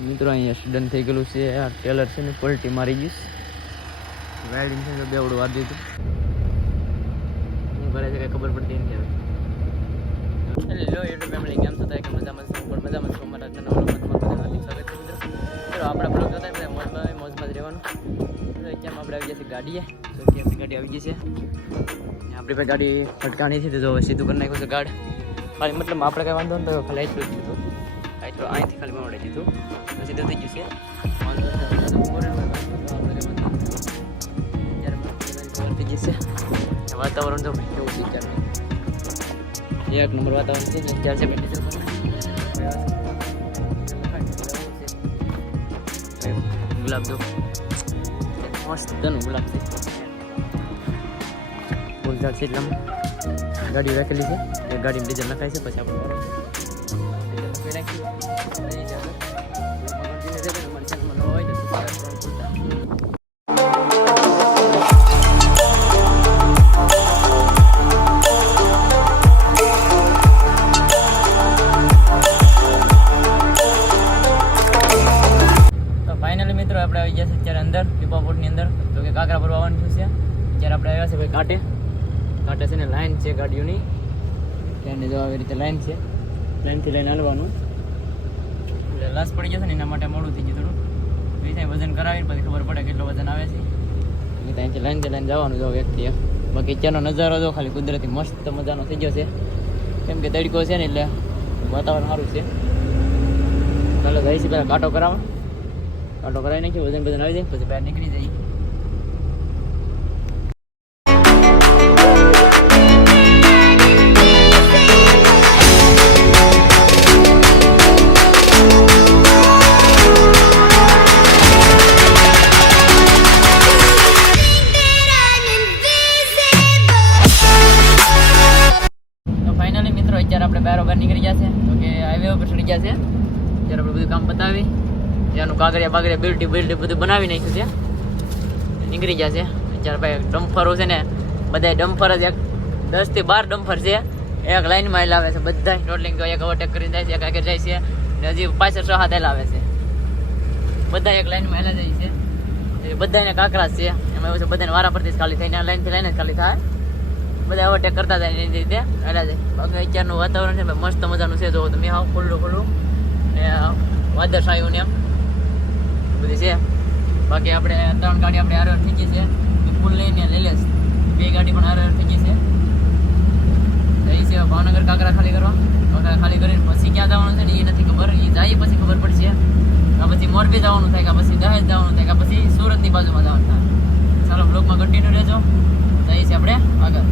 મિત્રો, અહીંયા સ્ટુડન્ટ થઈ ગયેલું છે. આ ટેલર છે ને, પલટી મારી ગઈશ વેલ્ડિંગ છે તો બેવડું વાર દીધું. હું કરે છે કંઈ ખબર પડતી નથી હવે. લો યુટ્યુબ ફેમિલી કેમ છો? થાય કે મજામાં મજા પણ મજામાં છો મારા આજના નવા હાર્દિક સ્વાગત છે, મિત્રો. મિત્રો, આપણા બ્લોગ જોતા બધા મોજમાં મોજમાં જ રહેવાનું. કેમ આપણે આવી છે ગાડીએ. તો કેમ ગાડી આવી ગઈ છે. ને આપણી પાસે ગાડી ફટકાણી છે, તો સીધું કરી નાખ્યું છે ગાડ. ખાલી મતલબ આપણે કાંઈ વાંધો નતો, ખાલી એટલું જ એટલું અહીંથી ખાલી માવડે દીધું. તો સીધું થઈ ગયું છે. તો વાતાવરણ તો કેવું છે અત્યારે એક નંબર વાતાવરણ છે ને છે બે ડીઝલ ગુલાબ દો. મસ્ત ગુલાબ છે. એટલામાં. ગાડી રાખેલી છે. એ ગાડીમાં ડીઝલ નખાય છે પછી આપણે કાંટે કાંટે છે ને લાઈન છે ગાડીઓની. લાઈનને જો આવી રીતે લાઈન છે. લાઈનથી લઈને હલવાનું. એટલે લાસ પડી જશે ને એના માટે મોડું થઈ ગયું થોડું. એ વજન કરાવીને પછી ખબર પડે કેટલો વજન આવે છે. એટલે ત્યાંથી લાઈન લાઈન જવાનું જો વ્યક્તિએ. બાકી અત્યારનો નજારો જો ખાલી કુદરતી મસ્ત મજાનો થઈ ગયો છે. કેમ કે તડકો છે ને એટલે વાતાવરણ સારું છે. ચાલો છે પહેલાં કાંટો કરાવો. કાંટો કરાવી નાખી વજન બધા આવી જાય પછી બહાર નીકળી જાય. ત્યાંનું બાગડિયા બિલ્ડી બિલ્ડી બધું બનાવી નાખ્યું છે. નીકળી છે. અત્યારે ભાઈ ડમ્ફરો છે ને બધા ડમ્ફર જ એક, દસથી બાર ડમ્ફર છે. એક લાઈનમાં લાવે છે બધા ટોટલિંગ એક ઓવરટેક કરીને જાય છે, એક આગળ જાય છે. ને હજી પાછળ છ હાથ લાવે છે. બધા એક લાઈનમાં હેલા જાય છે. બધાને કાંકરા છે. એમાં એવું છે બધાને વારા પરથી ખાલી થઈને લાઈનથી લાઈને જ ખાલી થાય. બધા ઓવરટેક કરતા જાય એની રીતે હેલા જાય. બાકી અત્યારનું વાતાવરણ છે મસ્ત મજાનું છે. જો તમે આવો ખુલ્લું ખુલ્લું. ને વાદળ છાયું ને એમ. બધી છે. બાકી આપણે ત્રણ ગાડી આપણે હારે ફેંકી છે. ફૂલ લઈને લઈ લેશ બે ગાડી પણ હારે ફેંકી છે. જઈ છે ભાવનગર કાંકરા ખાલી કરવા. કાંકરા ખાલી કરીને પછી ક્યાં જવાનું છે ને એ નથી ખબર. એ જાય પછી ખબર પડશે. કે પછી મોરબી જવાનું થાય કે પછી દહેજ જવાનું થાય કે પછી સુરતની બાજુમાં જવાનું થાય. ચાલો બ્લોકમાં કન્ટિન્યુ રહેજો. જઈએ છે આપણે આગળ.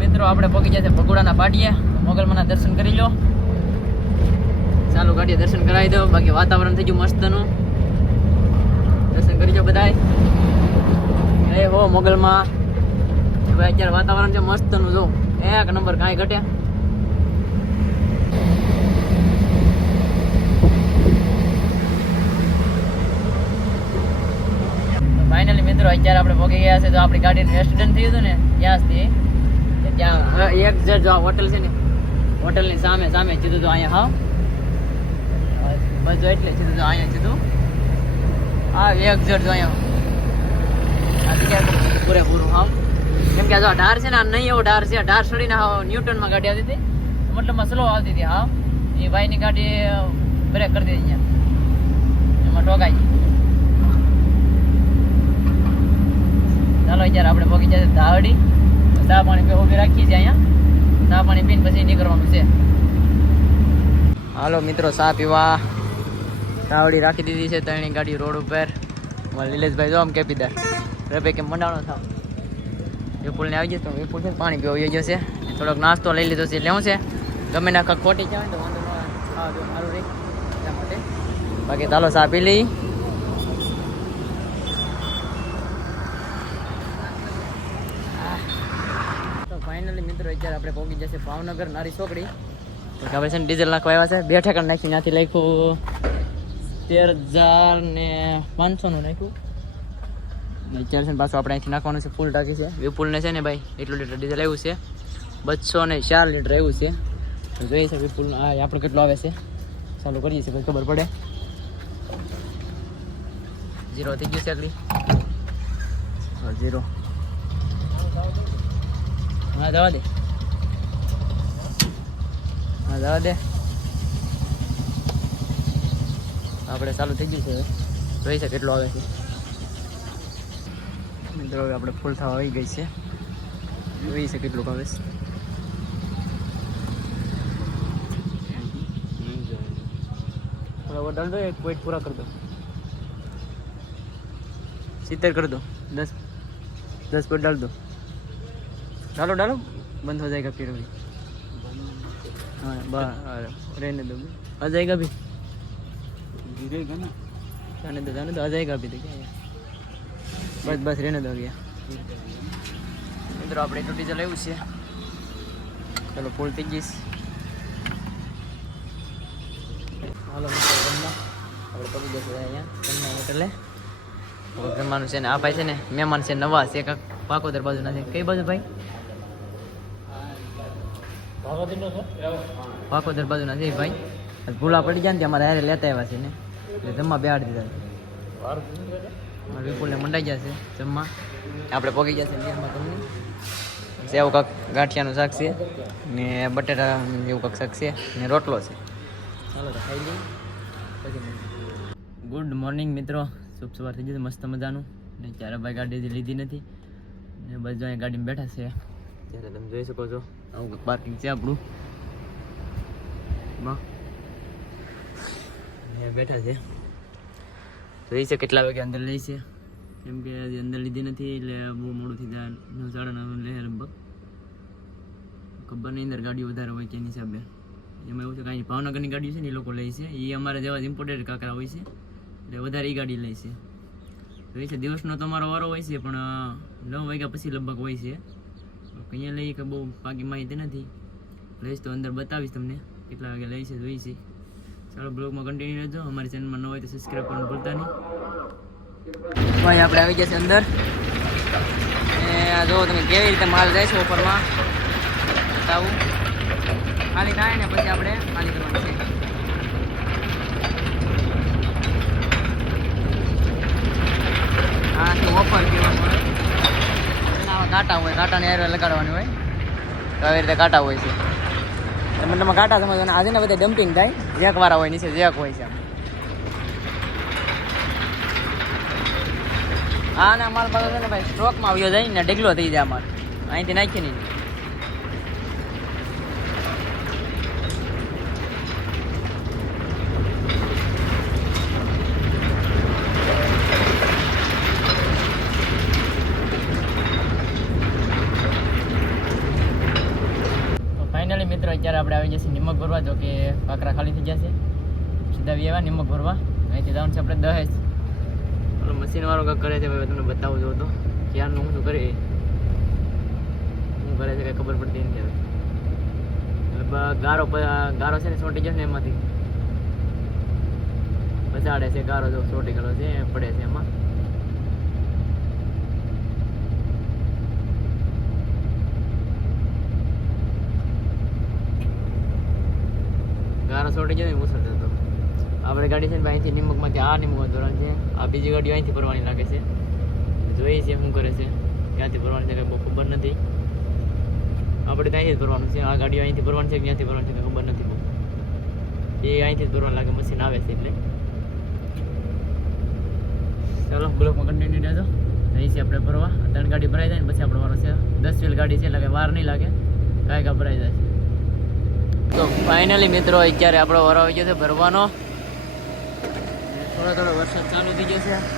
મિત્રો, આપણે પહોંચી ગયા છે ભગોડાના પાટીએ મોગલમાના દર્શન કરી લો. ચાલો ગાડીએ દર્શન કરાવી દો. બાકી વાતાવરણ થઈ ગયું મસ્તનું. દર્શન કરી જો બધાય. એ હો, મોગલમાં. ભાઈ અત્યારે વાતાવરણ છે મસ્તનું, જો. એક નંબર કાંઈ ઘટે. ફાઇનલી મિત્રો, અત્યારે આપણે પહોંચી ગયા છે, તો આપણી ગાડીનું એક્સિડન્ટ થયું હતું ને, ત્યાંથી. ત્યાં એક જો આ હોટલ છે ને હોટલની સામે સામે જીધું હતું અહીંયા, હા? જો એટલે જીધું તો અહીંયા સીધું. હા એક જણ જો અહીંયા. પૂરેપૂરું, હા. કેમ કે આ જો છે ને નહીં, એવો ઢાર છે. ઢાર સડીને ન્યૂટનમાં ગાડી આવતી હતી. મતલબમાં સ્લો આવતી હતી, હા. એ ભાઈની ગાડી બ્રેક કરી દીધી અહીંયા. એમાં ટોકાઈ ચાલો અત્યારે આપણે પહોંચી જાય ધાવડી. ચા પાણી ઊભી રાખીએ છીએ અહીંયા. ચા પાણી પીને પછી નીકળવાનું છે. હાલો મિત્રો, ચા પીવા. ધાવડી રાખી દીધી છે ત્રણેય ગાડી રોડ ઉપર. લીલેશભાઈ જો આમ કેપીદાર રબે કે મંડાણો થાવ? વિપુલને આવી જશે તો વિપુલ છે પાણી પીવા આવી ગયો છે. થોડોક નાસ્તો લઈ લીધો છે. લેવું છે, ગમે ના કાંઈક ખોટી જાય તો વાંધો ન આવે. સારું બાકી ચાલો ચા પી લઈ. તો ફાઇનલી મિત્રો, અત્યારે આપણે પહોંચી જશે ભાવનગર નારી છોકરી. આપણે છે ને, ડીઝલ નાખવા આવ્યા છે. બે ઠેકાણ નાખી ત્યાંથી લખ્યું તેર હજાર ને પાંચસોનું નાખ્યું. ચારસો પાછું આપણે અહીંથી નાખવાનું છે ફૂલ ટાંકી છે. વિપુલને છે ને ભાઈ, એટલું લીટર ડીઝલ આવ્યું છે. બસો ને ચાર લીટર આવ્યું છે. તો જોઈએ છે વિપુલ આ આપણે કેટલું આવે છે. ચાલુ કરીએ છીએ ખબર પડે. જીરો થઈ ગયું છે આગળ. જીરો હા, જવા દે. હા, જવા દે. આપણે ચાલુ થઈ ગયું છે હવે જોઈ છે કેટલો આવે છે મિત્રો હવે આપણે ફૂલ થવા આવી ગઈ છે જોઈ છે કેટલું આવે છે થોડા વધારે દો એક પોઈન્ટ પૂરા કરી દો સિત્તેર कर दो दस दस पर डाल दो डालो डालो बंद हो जाएगा फिर अभी हाँ बाहर रहने दो आ जाएगा अभी गिरेगा ना जाने दो जाने दो आ जाएगा अभी देखिए બસ બસ રહેને દો ગયા મિત્રો આપણે ટૂટી ચલાવ્યું છે ચાલો ફૂલ થઈ જઈશ હાલો મિત્રો જમવા આપણે પગી જશું અહીંયા જમવા હોટલે હવે જમવાનું છે ને આ ભાઈ છે ને મહેમાન છે નવા છે કાંક પાકોદર બાજુના છે કઈ બાજુ ભાઈ પાકોદર બાજુના છે એ ભાઈ આજ ભૂલા પડી જાય ને ત્યાં અમારે હારે લેતા આવ્યા છે ને એટલે જમવા બેહાડી દીધા મારા વિપુલને મંડાઈ ગયા છે જમવા. આપણે પોગી ગયા છે નિયરમાં તમને સેવ કાંક ગાંઠિયાનું શાક છે ને બટેટા એવું કાંક શાક છે ને રોટલો છે. ચાલો તો ખાઈ લઈએ. ગુડ મોર્નિંગ મિત્રો. શુભ સવાર થઈ જશે મસ્ત મજાનું. ને ચારે ભાઈ ગાડી લીધી નથી. ને બસ જો ગાડીમાં બેઠા છે. ત્યારે તમે જોઈ શકો છો. આવું પાર્કિંગ છે આપણું. માં બેઠા છે. જોઈ છે કેટલા વાગે અંદર લઈ છે? કેમ કે અંદર લીધી નથી, એટલે બહુ મોડું થઈ જાય. નવ સાડા નવ લે લગભગ. ખબર નહીં અંદર ગાડીઓ વધારે હોય તેની હિસાબે. એમાં એવું છે કાંઈ ભાવનગરની ગાડીઓ છે ને એ લોકો લે છે. એ અમારે જેવા ઇમ્પોર્ટેડ કાકરા હોય છે. એટલે વધારે એ ગાડી લે છે. જોઈ છે દિવસનો તમારો વારો હોય છે, પણ નવ વાગ્યા પછી લગભગ હોય છે. અહીંયા લઈ કે બહુ પાકી માહિતી નથી. લઈશ તો અંદર બતાવીશ તમને કેટલા વાગે લઈ છે, જોઈ છે. ચાલો બ્લોગમાં કન્ટિન્યુ રહેજો. અમારી ચેનલમાં ન હોય તો સબસ્ક્રાઈબ કરવાનું ભૂલતા નહીં. ભાઈ, આપણે આવી ગયા છે અંદર. એ જુઓ તમે કેવી રીતે માલ જાય છે ઓફરમાં. બતાવું. ખાલી થાય ને પછી આપણે ખાલી કરવાનું છે. હા, તો ઓફર કહેવાનું હોય કાંટા હોય કાંટાની એર લગાડવાની હોય. તો આવી રીતે કાંટા હોય છે. તમે કાંટા સમજો ને આજે ને બધા ડમ્પિંગ થાય. જેક વાળા હોય નીચે, જેક હોય છે. હા, ના માલ પાછો છે ને ભાઈ સ્ટ્રોકમાં આવ્યો જાય ને, ઢગલો થઈ જાય અમારે. અહીંથી નાખીએ નહીં ફાઇનલી મિત્રો અત્યારે આપણે આવી જશે નિમક ભરવા જો કે કાંકરા ખાલી થઈ જશે સીધા વ્યવા નિમક ભરવા. અહીંથી જવાનું છે આપણે દહેજ. પેલો મશીન વાળો કાંક કરે છે ભાઈ તમને બતાવું જો તો. ક્યારનું શું કરે શું કરે છે કંઈ ખબર પડતી નથી હવે. ગારો ગારો છે ને સોટી જશે ને એમાંથી. બચાડે છે ગારો જો છોટી ગયેલો છે પડે છે એમાં. ગારો છોટી જાય ને મુસળ આપણે ગાડી છે ને અહીંથી નિમકમાંથી આ નિમક ધોરણ છે. આ બીજી ગાડીઓ અહીંથી ભરવાની લાગે છે. જોઈએ છીએ શું કરે છે. ક્યાંથી ભરવાની છે કંઈ બહુ ખબર નથી. આપણે ત્યાંથી જ ભરવાનું છે. આ ગાડીઓ અહીંથી ભરવાની છે ક્યાંથી ભરવાની છે કંઈ ખબર નથી બહુ. એ અહીંથી જ ભરવાનું લાગે, મશીન આવે છે એટલે. ચાલો, બ્લોકમાં કન્ટિન્યુ રહેજો. અહીંથી આપણે ભરવા. ત્રણ ગાડી ભરાઈ જાય ને પછી આપણે વારો છે. દસ વ્હીલ ગાડી છે એટલે વાર નહીં લાગે. કાંઈ કાંઈ ભરાઈ જાય છે. તો ફાઇનલી મિત્રો, અત્યારે આપણો વારો આવી ગયો છે ભરવાનો. થોડો થોડો વરસાદ ચાલુ થઈ ગયો છે એટલે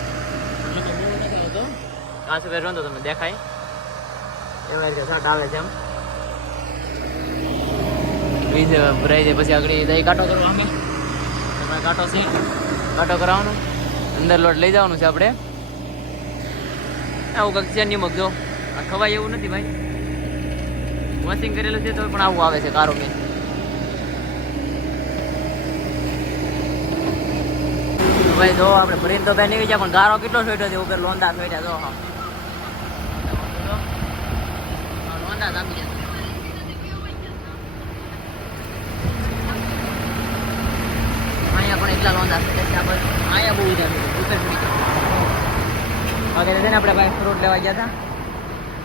સફેદ રોંધો તમને દેખાય. એવડા રીતે શર્ટ આવે છે એમ. વીજ ભરાઈ જાય, પછી આગળ દહીં કાંટો કરવો અમે. કાંટો છે? કાંટો કરાવવાનો અંદર લોટ લઈ જવાનું છે આપણે. આવું કંઈક છે, નિમક જો. આ ખવાય એવું નથી ભાઈ. વોશિંગ કરેલું છે તો પણ આવું આવે છે, કારો મેં. ભાઈ, જો આપણે ભરીને તો ભાઈ નીકળી જાય પણ ગારો કેટલો છોડ્યો છે? ઉપર લોંદા છોડ્યા, જો લોંદા જામી જશે અહીંયા પણ એક કેટલા લોંદા છે આપણે અહીંયા બહુ છે. ઉપર ગયા વગેરે આપણે ભાઈ ફ્રૂટ લેવા ગયા હતા.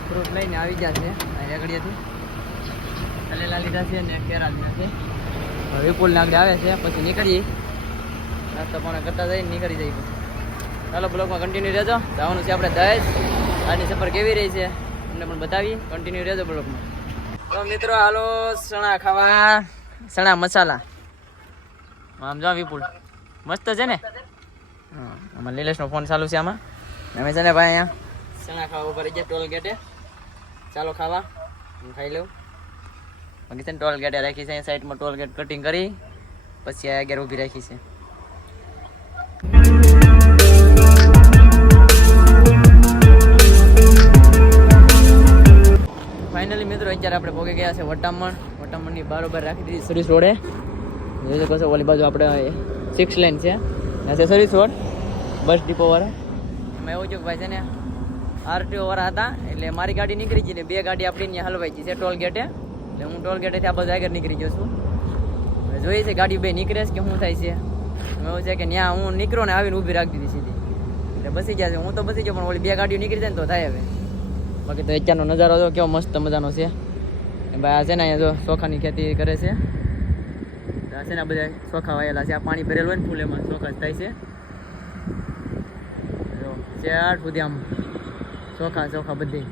ફ્રૂટ લઈને આવી ગયા છે આગળથી કલેલા લીધા છે ને કેરા છે વિપુલ નાગડે આવે છે, પછી નીકળીએ. નાસ્તો પણ કરતા જઈને નીકળી જઈએ. ચાલો, બ્લોગમાં કન્ટિન્યુ રહેજો. જવાનું છે આપણે દહેજ. આજની સફર કેવી રહી છે? એમને પણ બતાવી કન્ટિન્યુ રહેજો બ્લોગમાં. તો મિત્રો, હાલો, ચણા ખાવા. ચણા મસાલા. આમ જો, વિપુલ. મસ્ત છે ને? હા, આમાં લીલેશનો ફોન ચાલુ છે આમાં. અમે છે ને ભાઈ અહીંયા ચણા ખાવા ઉપર ગયા ટોલ ગેટે. ચાલો, ખાવા. હું ખાઈ લઉં. બાકી છે ને, ટોલ ગેટે રાખી છે સાઈડમાં ટોલ ગેટ કટિંગ કરી. પછી આગળ ઊભી રાખી છે. ફાઇનલી મિત્રો અત્યારે આપણે પોગે ગયા છે વટામણ. વટામણની બરોબર રાખી દીધી સર્વિસ રોડે. જોઈ શકો છો, ઓલી બાજુ આપણે સિક્સ લેન છે. છે સર્વિસ રોડ બસ ડીપો વાળા. એમાં એવું છે ભાઈ છે ને આરટીઓ વાળા હતા, એટલે મારી ગાડી નીકળી ગઈ ને બે ગાડી આપણી ત્યાં હલવાઈ ગઈ છે ટોલ ગેટે એટલે હું ટોલ ગેટેથી આ બધું આગળ નીકળી ગયો છું. જોઈએ છે ગાડી બે નીકળે છે કે શું થાય છે. એવું છે કે ત્યાં હું નીકળો ને આવીને ઊભી રાખી દીધી સીધી. એટલે બસી ગયા છે. હું તો બસી ગયો, પણ ઓલી બે ગાડીઓ નીકળી જાય ને તો થાય હવે. બાકી તો અત્યારનો નજારો તો કેવો મસ્ત મજાનો છે. ભાઈ આ છે ને અહીંયા જો ચોખાની ખેતી કરે છે. આ છે ને બધા ચોખા વાયેલા છે. આ પાણી ભરેલું હોય ને ફૂલ એમાં ચોખા જ થાય છે. જો ચાર સુધી આમ ચોખા ચોખા બધી.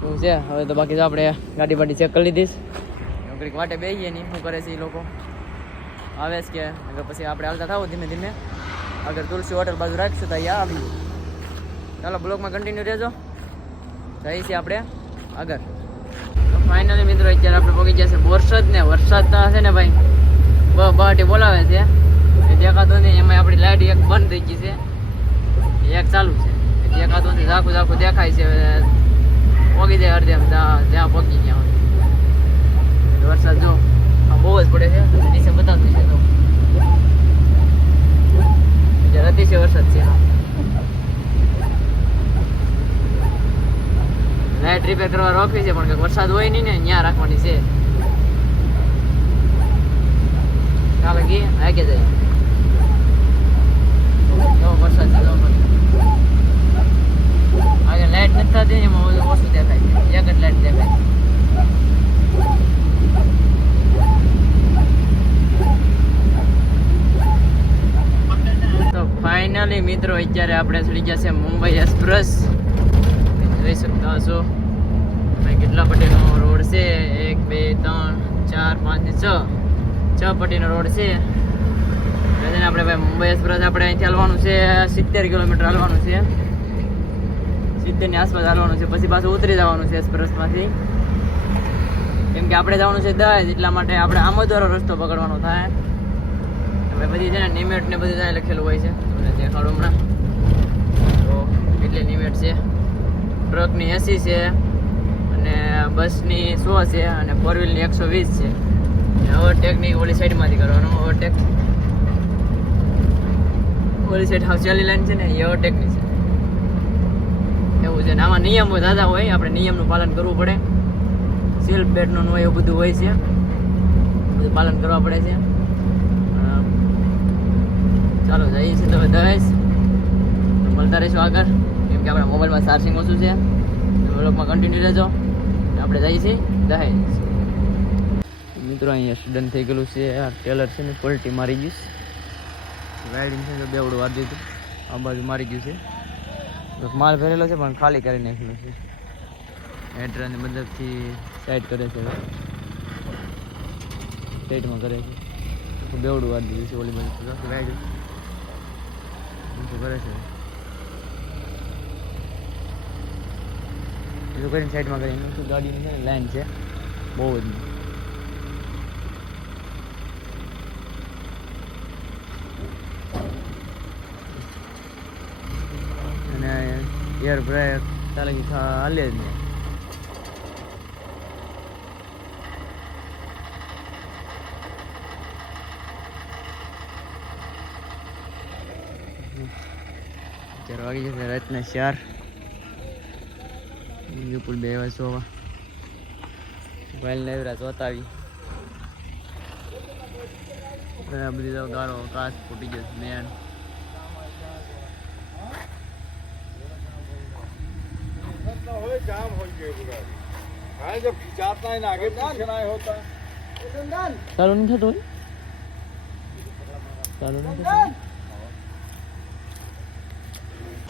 શું છે. હવે તો બાકી આપણે ગાડી બાડી ચેક કરી લીધીશ નોકરી વાટે બેસીએ નહીં. શું કરે છે એ લોકો? આવે છે કે? પછી આપણે હાલતા થાવ ધીમે ધીમે. અગર તુલસી હોટલ બાજુ રાખશું તો અહીંયા આવી. ચાલો બ્લોગમાં કન્ટિન્યુ રહેજો. જઈએ છીએ આપણે આગળ. ફાઇનલી મિત્રો અત્યારે આપણે પહોંચી ગયા છે વરસાદ ને વરસાદ તો છે ને ભાઈ? બહાટી બોલાવે છે. એ દેખાતો નહીં એમાં આપણી લાઈટ એક બંધ થઈ ગઈ છે. એક ચાલુ છે. દેખાતો નથી ઝાખું ઝાખું દેખાય છે. પગી જાય અડધે ત્યાં પહોંચી ગયા હોય. વરસાદ જો બહુ જ પડે છે. નીચે બતાવતું છે તો. અત્યારે અતિશય વરસાદ છે. લાઇટ રિપેર કરવા રોકવી છે, પણ કંઈક વરસાદ હોય નહીં ને ત્યાં રાખવાની છે. ચાલો ગઈ? આગે જાય. જો વરસાદ છે જો આગળ લાઇટ નથી થતી ને એમાં ઓછું- ઓછું દેખાય છે. એક જ લાઇટ દેખાય છે. તો ફાઇનલી મિત્રો, અત્યારે આપણે ચડી ગયા છે મુંબઈ એક્સપ્રેસ જોઈ શકતા હશો ભાઈ કેટલા પટ્ટીનો રોડ છે? એક, બે, ત્રણ, ચાર, પાંચ, છ. છ પટ્ટીનો રોડ છે. એટલે આપણે ભાઈ મુંબઈ એક્સપ્રેસ આપણે અહીંથી હાલવાનું છે. સિત્તેર કિલોમીટર હાલવાનું છે. સિત્તેરની આસપાસ હાલવાનું છે. પછી પાછું ઉતરી જવાનું છે એક્સપ્રેસમાંથી. કેમ કે આપણે જવાનું છે દહેજ, એટલા માટે આપણે આમોદવારો રસ્તો પકડવાનો થાય. એટલે બધી છે ને નિમેટ ને બધું લખેલું હોય છે. તમને દેખાડું હમણાં તો કેટલી નિમેટ છે ટ્રકની એસી છે, અને બસની સો છે, અને ફોર વ્હીલની એકસો વીસ છે. ઓવરટેકની ઓલી સાઈડમાંથી કરવાનું ઓવરટેક ઓલી સાઈડ હાઉસિયાલી લાઈન છે ને, એ ઓવરટેકની છે. એવું છે ને, આમાં નિયમો દાદા હોય, આપણે નિયમનું પાલન કરવું પડે. સેલ્ફ બેટનું હોય, એવું બધું હોય છે. બધું પાલન કરવા પડે છે. ચાલો, જઈએ છીએ તો હવે દહેજ. મળતા રહીશું આગળ. કેમ કે આપણા મોબાઈલમાં ચાર્જિંગ ઓછું છે. બ્લોગમાં કન્ટિન્યુ રહેજો. આપણે જઈએ છીએ દહેજ. મિત્રો અહીંયા સ્ટુડન્ટ થઈ ગયેલું છે. આ ટેલર છે ને પલટી મારી ગયું રાઇડિંગ છે તો બેવડું વાર દીધું આ બાજુ મારી ગયું છે. તો માલ ભરેલો છે પણ ખાલી કરી નાખેલો છે. હેડ્રાની મદદથી સાઈડ કરે છે સાઈડમાં કરે છે. બેવડું વાર દીધું છે ઓલી બાજુ. રાઈડ કરે છે? બીજું કરીને સાઈડમાં કરીને ગાડીની છે ને લાઈન છે. બહુ જ અને એર બ્રેક ચાલે કે હાલે જ નહીં. ચાર વાગી જશે રાતના ચાર. વિપુલ બે આવ્યા ભાઈ નેવરા જોતા આવી. બધી તો ગાળો ફૂટી ગયો મેન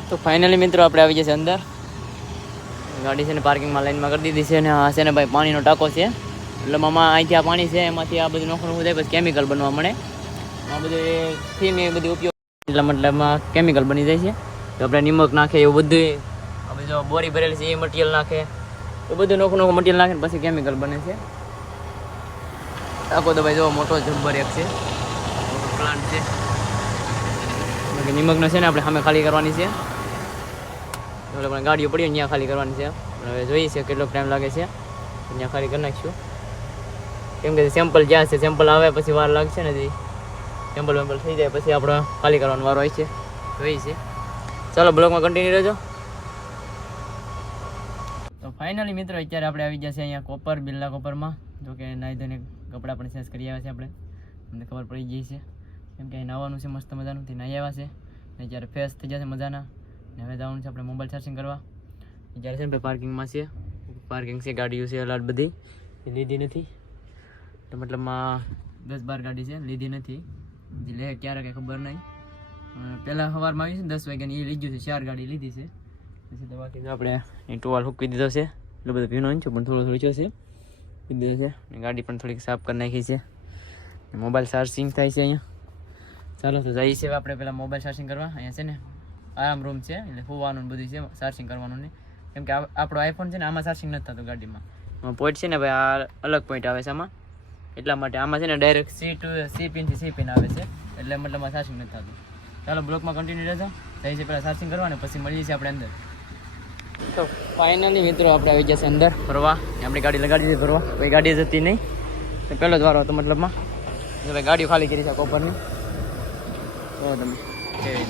તો ફાઇનલી મિત્રો આપણે આવી જશે અંદર. ગાડી છે ને પાર્કિંગમાં લાઈનમાં કરી દીધી છે અને આ છે ને ભાઈ પાણીનો ટાંકો છે. એટલે મામા અહીંથી આ પાણી છે, એમાંથી આ બધું નોખરું થાય, પછી કેમિકલ બનવા મળે. આ બધું થીમ એ બધું ઉપયોગ એટલા મતલબમાં કેમિકલ બની જાય છે. તો આપણે નિમક નાખે, એવું બધું આ બધું બોરી ભરેલી છે, એ મટીરિયલ નાખે. એ બધું નોખું નોખું મટીરિયલ નાખે પછી કેમિકલ બને છે. ટાંકો તો ભાઈ જો મોટો જબ્બર એક છે. પ્લાન્ટ છે. નિમકનો છે ને આપણે સામે ખાલી કરવાની છે. એટલે પણ ગાડીઓ પડી ત્યાં ખાલી કરવાની છે. હવે જોઈએ છે કેટલો ટાઈમ લાગે છે. ત્યાં ખાલી કરી નાખીશું. કેમ કે સેમ્પલ જ્યાં છે સેમ્પલ આવે પછી વાર લાગશે ને હજી. સેમ્પલ વેમ્પલ થઈ જાય પછી આપણે ખાલી કરવાનો વારો હોય છે. જોઈએ છે. ચાલો બ્લોગમાં કન્ટિન્યુ રહેજો. તો ફાઇનલી મિત્રો, અત્યારે આપણે આવી જશે અહીંયા કોપર બિરલા કોપરમાં જો કે નાહી ધોઈને કપડાં પણ ચેન્જ કરી આવ્યા છે આપણે. અમને ખબર પડી ગઈ છે. કેમ કે અહીં નાવાનું છે, મસ્ત મજાનું. તે નાહી આવ્યા છે. ને જ્યારે ફ્રેશ થઈ જશે મજાના. ને હવે જવાનું છે આપણે મોબાઈલ ચાર્જિંગ કરવા. જ્યારે છે ને પાર્કિંગમાં છે પાર્કિંગ છે, ગાડીઓ છે, અલાટ બધી. લીધી નથી. તો મતલબમાં દસ બાર ગાડી છે, લીધી નથી. લે, ક્યારે કંઈ ખબર નહીં. પહેલાં સવારમાં આવી છે દસ વાગ્યાની, એ લીધું છે, ચાર ગાડી લીધી છે. પછી તો આપણે એ ટોવાલ હૂકવી દીધો છે. એટલો બધો ભીનો છે, પણ થોડો થોડો છે. મૂકી દીધો છે. અને ગાડી પણ થોડીક સાફ કરી નાખી છે. મોબાઈલ ચાર્જિંગ થાય છે અહીંયા. ચાલો તો જઈએ છીએ આપણે પહેલાં મોબાઈલ ચાર્જિંગ કરવા. અહીંયા છે ને આરામ રૂમ છે એટલે હોવાનું બધું છે ચાર્જિંગ કરવાનું ને. કેમ કે આપણો આઈફોન છે ને આમાં ચાર્જિંગ નથી થતું ગાડીમાં. પોઈન્ટ છે ને ભાઈ આ અલગ પોઈન્ટ આવે છે આમાં. એટલા માટે આમાં છે ને ડાયરેક્ટ સી ટુ સી પિનથી સી પિન આવે છે એટલે મતલબ આમાં ચાર્જિંગ નથી થતું. ચાલો બ્લોકમાં કન્ટિન્યુ રહેજો. જઈએ છે પહેલાં ચાર્જિંગ કરવા ને પછી મળીએ છીએ આપણે અંદર. તો ફાઇનલી મિત્રો આપણે આવી જશે અંદર. ફરવા. આપણી ગાડી લગાડી દીધી ફરવા. કોઈ ગાડી જતી નહીં. તો પહેલો જ વારો હતો મતલબમાં. ભાઈ ગાડી ખાલી કરી છે કોપરની. તો તમે કેવી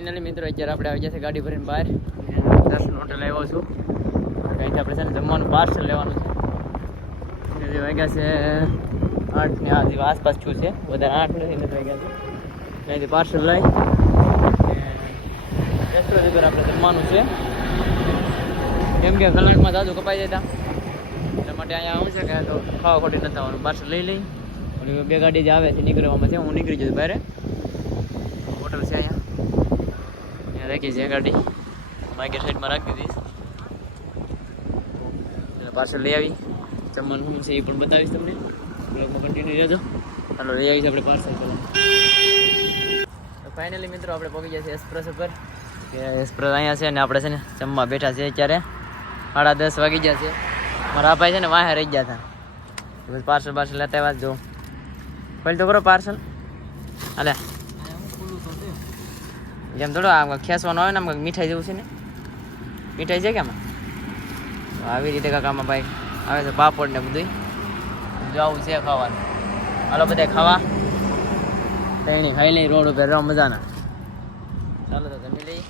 ફાઇનલી મિત્રો અત્યારે આપણે આવી જશે ગાડી ભરીને બહાર. દર્શન હોટલ આવ્યો છું. કંઈથી આપણે છે ને જમવાનું પાર્સલ લેવાનું છે. વાગ્યા છે આઠ ને આ આસપાસ છું છે. વધારે આઠ નથી નથી વાગ્યા છે. ત્યાંથી પાર્સલ લઈ. રેસ્ટોરન્ટ ઉપર આપણે જમવાનું છે. કેમ કે કલાકમાં દાદુ કપાઈ જતા એટલા માટે અહીંયા આવું છે કે તો ખાવા ખોટી નથી આવવાનું પાર્સલ લઈ લઈ. અને બે ગાડી જે આવે છે નીકળવામાં છે હું નીકળી જઈશ બહાર હોટલ છે અહીંયા અહીંયા રાખી છે ગાડી. માર્કેટ સાઈડમાં રાખી એટલે પાર્સલ લઈ આવી. જમવાનું શું છે એ પણ બતાવીશ તમને. બ્લોગમાં કન્ટિન્યુ રહેજો. ચાલો લઈ આવીશ આપણે પાર્સલ પહેલાં. ફાઇનલી મિત્રો, આપણે પહોંચી છે એક્સપ્રેસ ઉપર. કે એક્સપ્રેસ અહીંયા છે ને આપણે છે ને જમવા બેઠા છે અત્યારે. સાડા દસ વાગી ગયા છે. મારા ભાઈ છે ને વાહે રહી ગયા હતા. પાર્સલ પાર્સલ લેતા આવ્યા જો. ખોલ તો કરો પાર્સલ હાલે. જેમ થોડો આમ ખેંચવાનો આવે ને આમ મીઠાઈ જેવું છે ને. મીઠાઈ છે કે આમાં? આવી રીતે કાંક આમાં ભાઈ આવે છે પાપડ ને બધું જવું છે ખાવાનું. હાલો બધા ખાવા. તૈણી ખાઈ લઈ રોડ ઉપર રહો મજાના ચાલો તો જમી લઈ